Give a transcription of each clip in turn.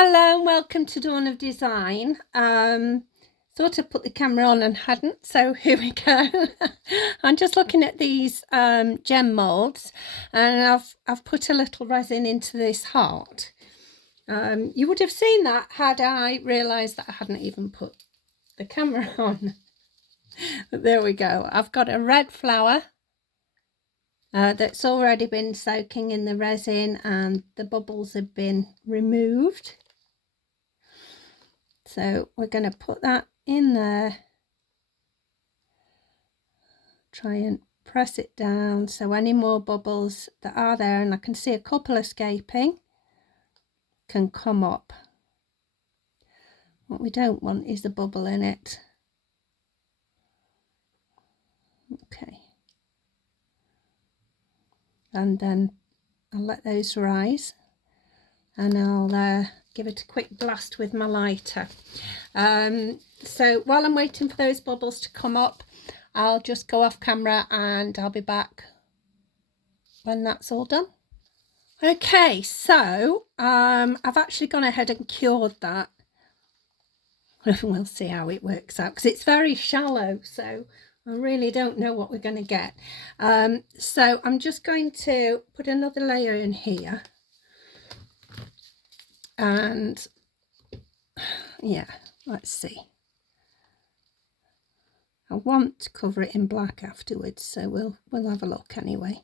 Hello and welcome to Dawn of Design. Thought I'd put the camera on and hadn't, so here we go. I'm just looking at these gem molds, and I've put a little resin into this heart. You would have seen that had I realised that I hadn't even put the camera on. But there we go. I've got a red flower that's already been soaking in the resin and the bubbles have been removed. So we're going to put that in there, try and press it down so any more bubbles that are there, and I can see a couple escaping, can come up. What we don't want is a bubble in it. Okay. And then I'll let those rise and I'll give it a quick blast with my lighter. So while I'm waiting for those bubbles to come up, I'll just go off camera and I'll be back when that's all done. Okay, so I've actually gone ahead and cured that. We'll see how it works out because it's very shallow, so I really don't know what we're going to get. So I'm just going to put another layer in here, and yeah, let's see. I want to cover it in black afterwards, so we'll have a look anyway.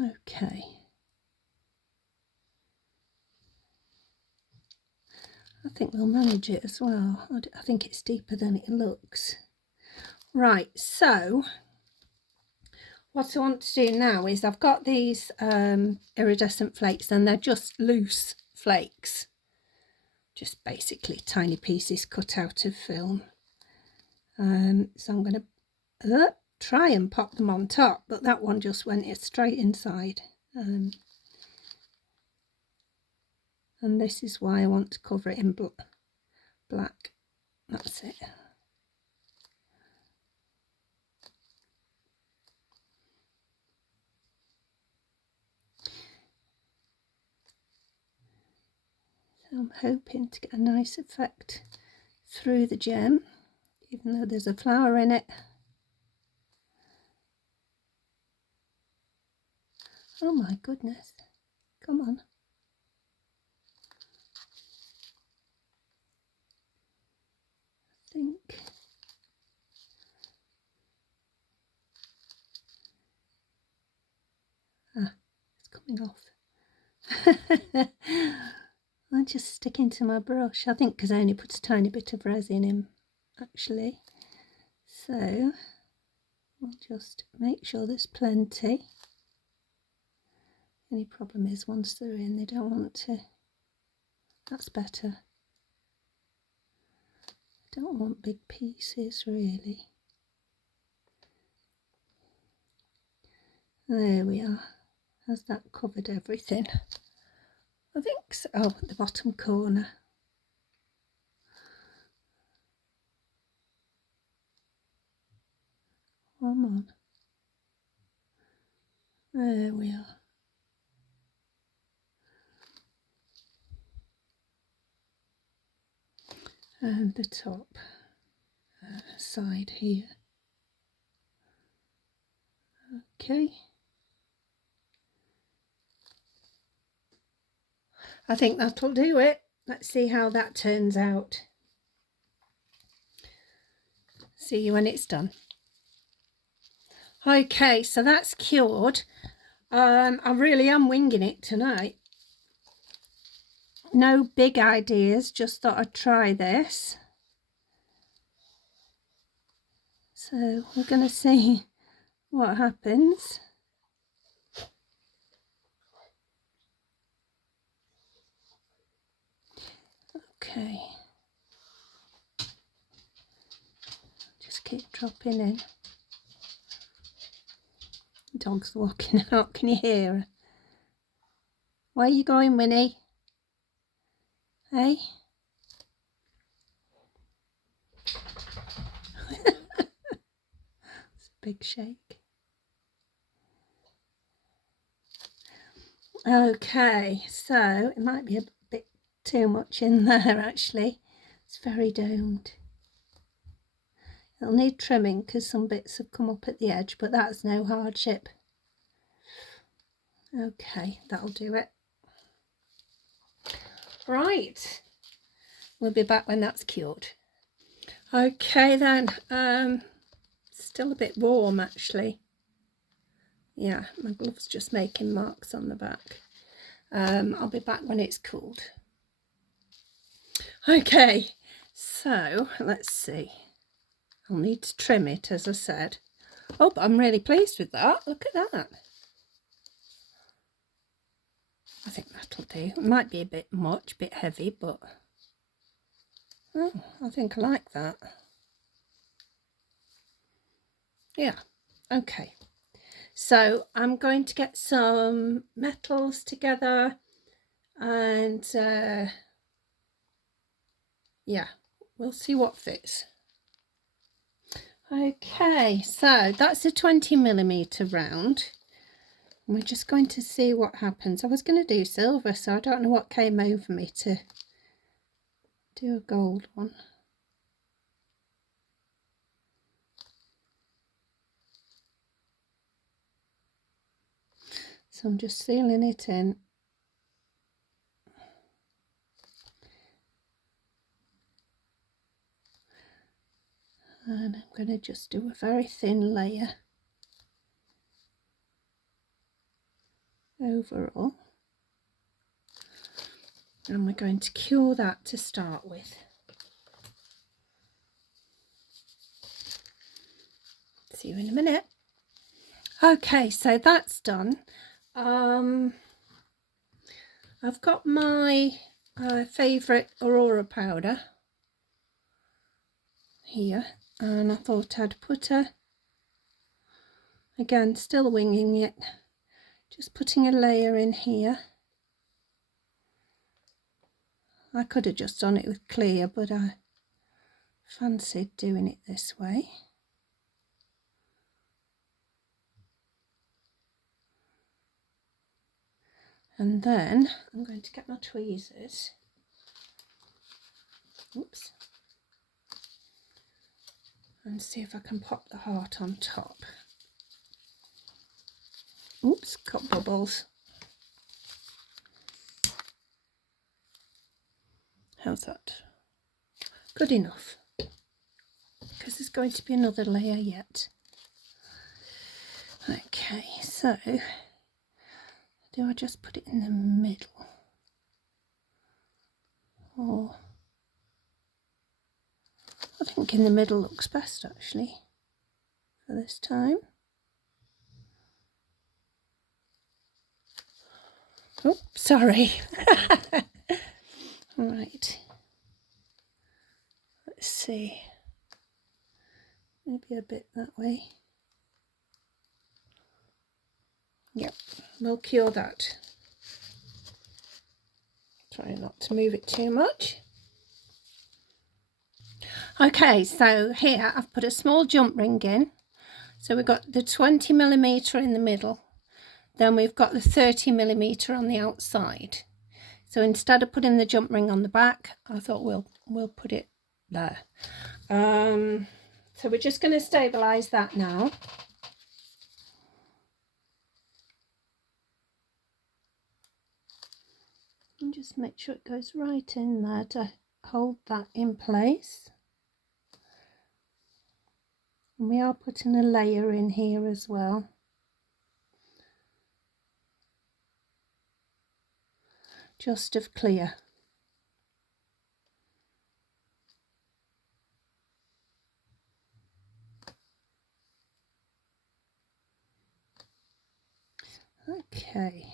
Okay. I think we'll manage it as well. I think it's deeper than it looks. Right, so what I want to do now is I've got these iridescent flakes, and they're just loose flakes. Just basically tiny pieces cut out of film. So I'm going to try and pop them on top, but that one just went straight inside. And this is why I want to cover it in black. That's it. So I'm hoping to get a nice effect through the gem, even though there's a flower in it. Oh my goodness, come on. I think. It's coming off. I'm just sticking to my brush, I think, because I only put a tiny bit of resin in, actually. So we'll just make sure there's plenty. Any problem is once they're in, they don't want to. That's better. I don't want big pieces, really. There we are. Has that covered everything? I think so. Oh, at the bottom corner. Come on. There we are. And the top side here. Okay. I think that'll do it. Let's see how that turns out. See you when it's done. Okay, so that's cured. I really am winging it tonight. No big ideas, just thought I'd try this. So we're going to see what happens. Okay. Just keep dropping in. Dog's walking out, can you hear her? Where are you going, Winnie? Hey? big shake. Okay, so it might be a bit too much in there actually. It's very domed. It'll need trimming because some bits have come up at the edge, but that's no hardship. Okay, that'll do it. Right, we'll be back when that's cured. Okay then, still a bit warm actually. Yeah, my glove's just making marks on the back. I'll be back when it's cooled. Okay, so let's see. I'll need to trim it, as I said. Oh, but I'm really pleased with that. Look at that. I think that'll do. It might be a bit much, a bit heavy, but oh, I think I like that. Yeah, okay. So I'm going to get some metals together and yeah, we'll see what fits. Okay, so that's a 20mm round. We're just going to see what happens. I was going to do silver, so I don't know what came over me to do a gold one. So I'm just sealing it in. And I'm going to just do a very thin layer overall. And we're going to cure that to start with. See you in a minute. Okay, so that's done. I've got my favourite Aurora powder here, and I thought I'd put her, again still winging it, just putting a layer in here. I could have just done it with clear, but I fancied doing it this way. And then I'm going to get my tweezers. Oops. And see if I can pop the heart on top. Oops, got bubbles. How's that? Good enough. Because there's going to be another layer yet. Okay, so do I just put it in the middle? Or I think in the middle looks best actually for this time. Oh, sorry. Right. Let's see. Maybe a bit that way. Yep, we'll cure that. Try not to move it too much. Okay, so here I've put a small jump ring in. So we've got the 20mm in the middle. Then we've got the 30mm on the outside. So instead of putting the jump ring on the back, I thought we'll put it there. So we're just going to stabilize that now. And just make sure it goes right in there to hold that in place. And we are putting a layer in here as well. Just of clear. Okay.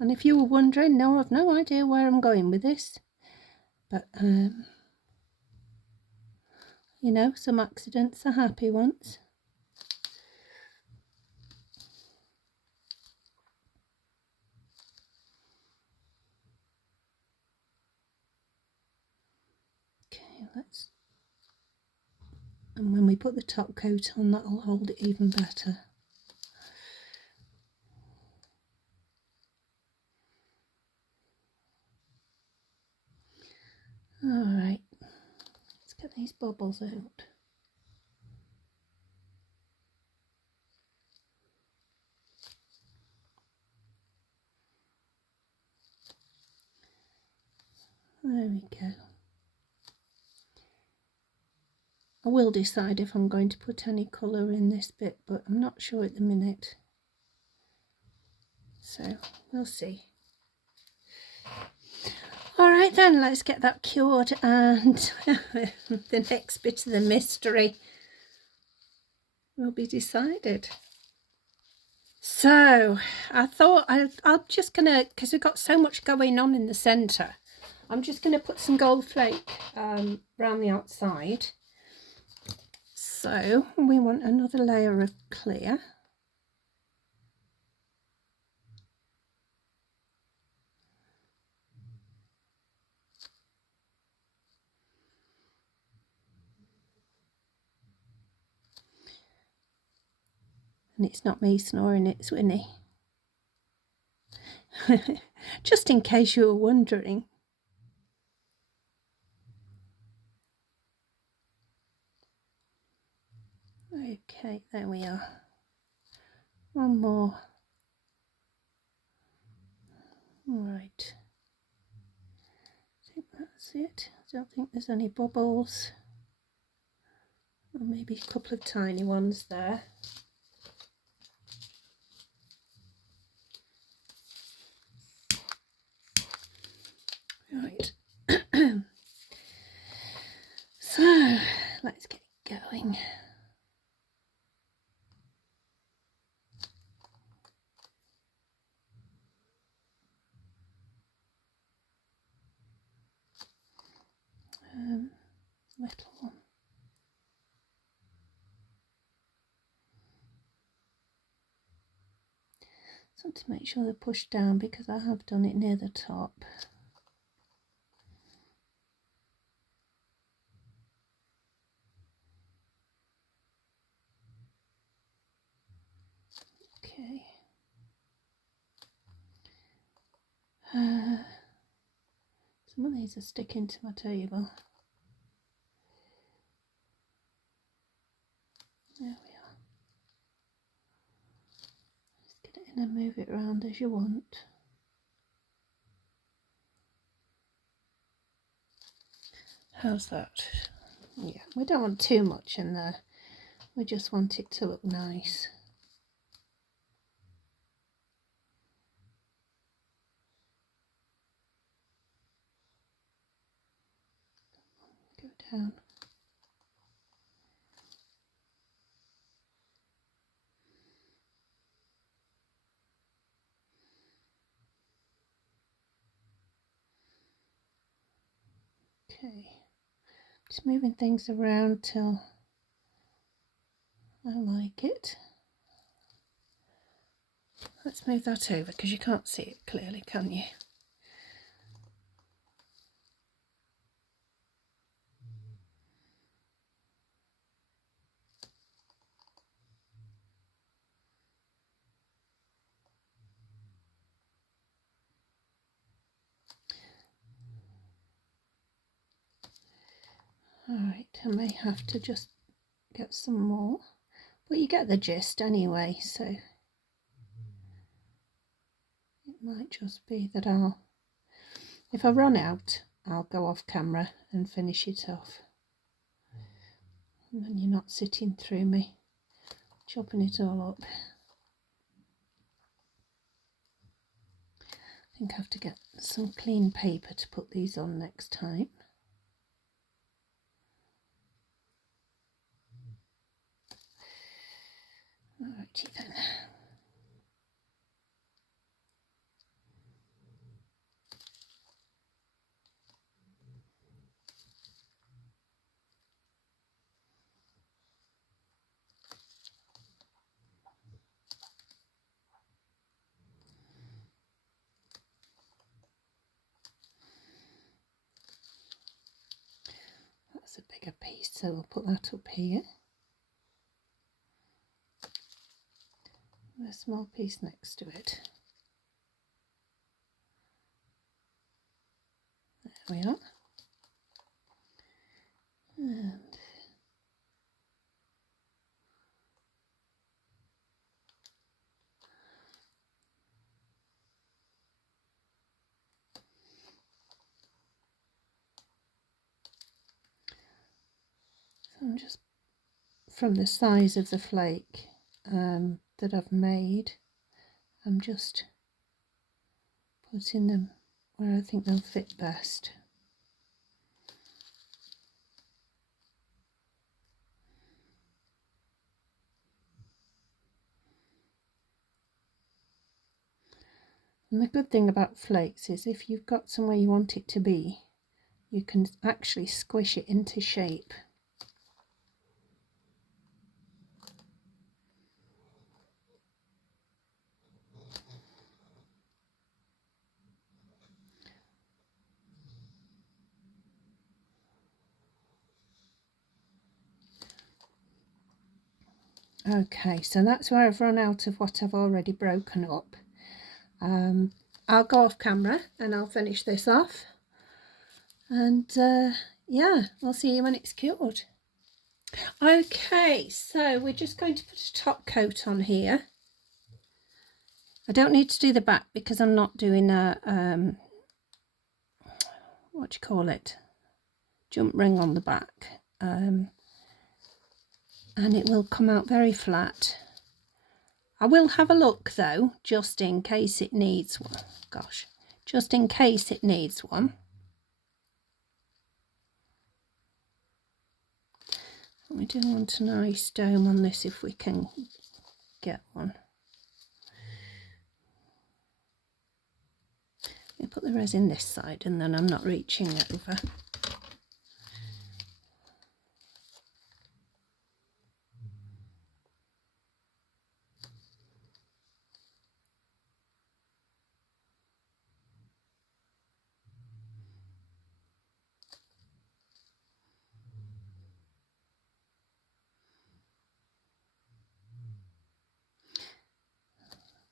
And if you were wondering, no, I've no idea where I'm going with this. But, you know, some accidents are happy ones. Okay, let's and when we put the top coat on, that'll hold it even better. Alright, let's get these bubbles out. There we go. I will decide if I'm going to put any colour in this bit, but I'm not sure at the minute. So we'll see. Alright then, let's get that cured, and the next bit of the mystery will be decided. So I thought I'm just gonna, because we've got so much going on in the centre, I'm just gonna put some gold flake around the outside. So we want another layer of clear. And it's not me snoring, it's Winnie. Just in case you were wondering. Okay, there we are. One more. Right. I think that's it. I don't think there's any bubbles. Or maybe a couple of tiny ones there. Right. So let's get going. Little one. So to make sure they're pushed down, because I have done it near the top. Okay. Some of these are sticking to my table. There we are. Just get it in and move it around as you want. How's that? Yeah, we don't want too much in there. We just want it to look nice. Go down. Okay, just moving things around till I like it. Let's move that over because you can't see it clearly, can you? Alright, I may have to just get some more, but you get the gist anyway, so it might just be that if I run out, I'll go off camera and finish it off. And then you're not sitting through me chopping it all up. I think I have to get some clean paper to put these on next time. Alrighty then. That's a big bigger piece, so we'll put that up here. A small piece next to it. There we are. And so I'm just, from the size of the flake that I've made, I'm just putting them where I think they'll fit best. And the good thing about flakes is if you've got somewhere you want it to be, you can actually squish it into shape. Okay, so that's where I've run out of what I've already broken up. I'll go off camera and I'll finish this off, and yeah, we'll see you when it's cured. Okay, so we're just going to put a top coat on here. I don't need to do the back because I'm not doing a what do you call it, jump ring on the back, and it will come out very flat. I will have a look though, just in case it needs one. Gosh, just in case it needs one. We do want a nice dome on this if we can get one. I'll put the resin this side and then I'm not reaching over.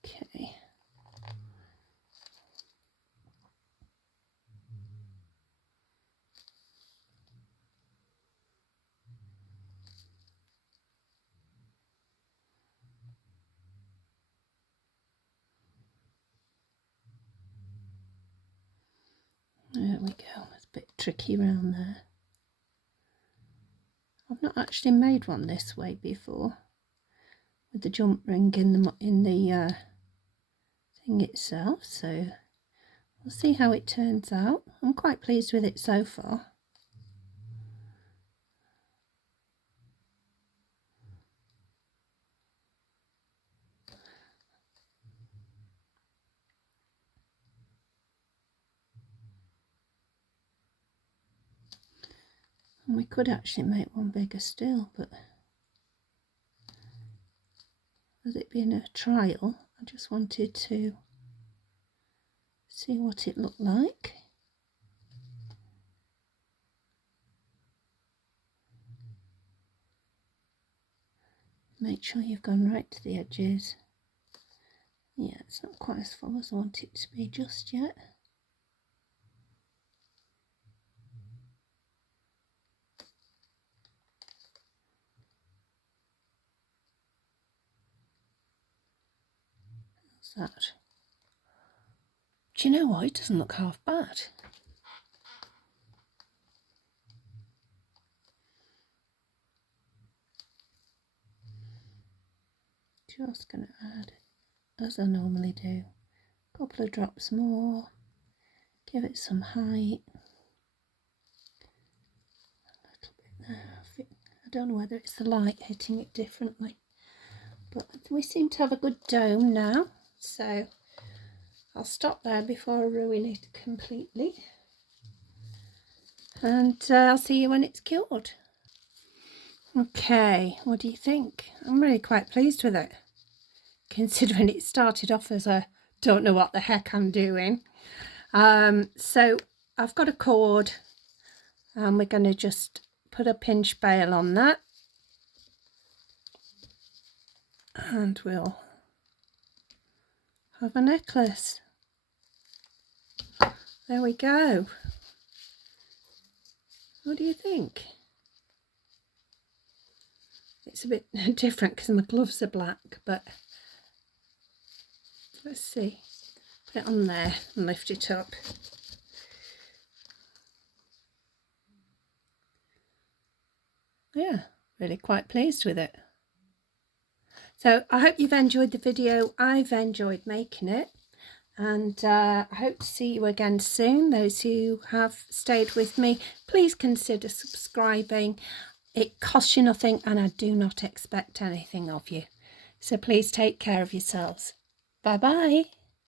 Okay. There we go. It's a bit tricky around there. I've not actually made one this way before, with the jump ring in the thing itself, so we'll see how it turns out. I'm quite pleased with it so far. And we could actually make one bigger still, but with it being a trial, I just wanted to see what it looked like. Make sure you've gone right to the edges. Yeah, it's not quite as full as I want it to be just yet. How's that? Do you know what? It doesn't look half bad. Just going to add, as I normally do, a couple of drops more, give it some height. A little bit there. I don't know whether it's the light hitting it differently, but we seem to have a good dome now, so I'll stop there before I ruin it completely, and I'll see you when it's cured. Okay, what do you think? I'm really quite pleased with it, considering it started off as a don't know what the heck I'm doing. So I've got a cord and we're going to just put a pinch bail on that, and we'll have a necklace. There we go. What do you think? It's a bit different because my gloves are black, but let's see. Put it on there and lift it up. Yeah, really quite pleased with it. So I hope you've enjoyed the video. I've enjoyed making it, and I hope to see you again soon. Those who have stayed with me, please consider subscribing. It costs you nothing, and I do not expect anything of you. So please take care of yourselves. Bye bye.